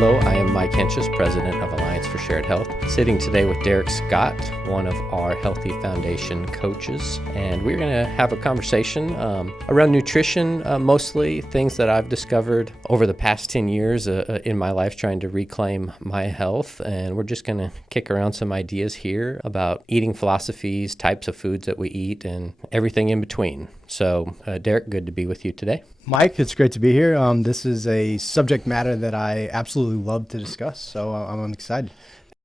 Hello, I am Mike Hentges, President of Alliance for Shared Health, sitting today with Derik Scott, one of our Healthy Foundation coaches, and we're going to have a conversation around nutrition, mostly things that I've discovered over the past 10 years in my life trying to reclaim my health, and we're just going to kick around some ideas here about eating philosophies, types of foods that we eat, and everything in between. So, Derik, good to be with you today. Mike, it's great to be here. This is a subject matter that I absolutely love to discuss, so I'm excited.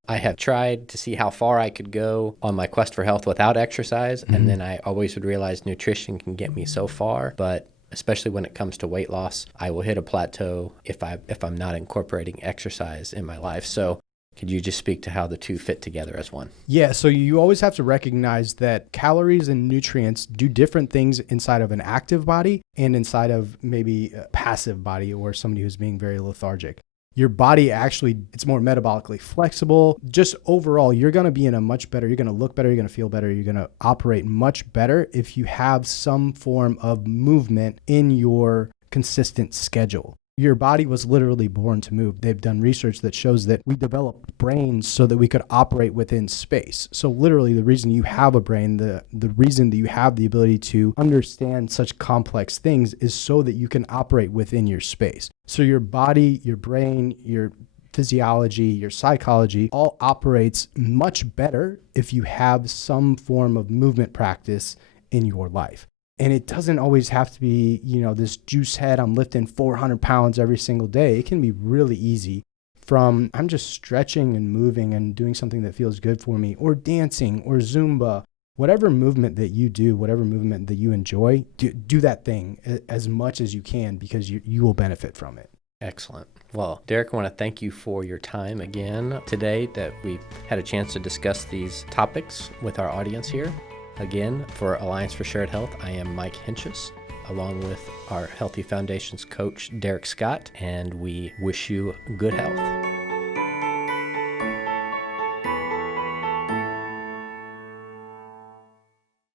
I have tried to see how far I could go on my quest for health without exercise, and then I always would realize nutrition can get me so far, but especially when it comes to weight loss, I will hit a plateau if I'm not incorporating exercise in my life. So could you just speak to how the two fit together as one? Yeah, so you always have to recognize that calories and nutrients do different things inside of an active body and inside of maybe a passive body or somebody who's being very lethargic. Your body actually, it's more metabolically flexible. Just overall, you're going to be in a much better, you're going to look better, you're going to feel better, you're going to operate much better if you have some form of movement in your consistent schedule. Your body was literally born to move. They've done research that shows that we developed brains so that we could operate within space. So literally the reason you have a brain, the reason that you have the ability to understand such complex things is so that you can operate within your space. So your body, your brain, your physiology, your psychology all operates much better if you have some form of movement practice in your life. And it doesn't always have to be, this juice head, I'm lifting 400 pounds every single day. It can be really easy from I'm just stretching and moving and doing something that feels good for me, or dancing or Zumba, whatever movement that you do, whatever movement that you enjoy, do that thing as much as you can because you will benefit from it. Excellent. Well, Derik, I want to thank you for your time again today that we've had a chance to discuss these topics with our audience here. Again, for Alliance for Shared Health, I am Mike Hentges, along with our Healthy Foundation's coach, Derik Scott, and we wish you good health.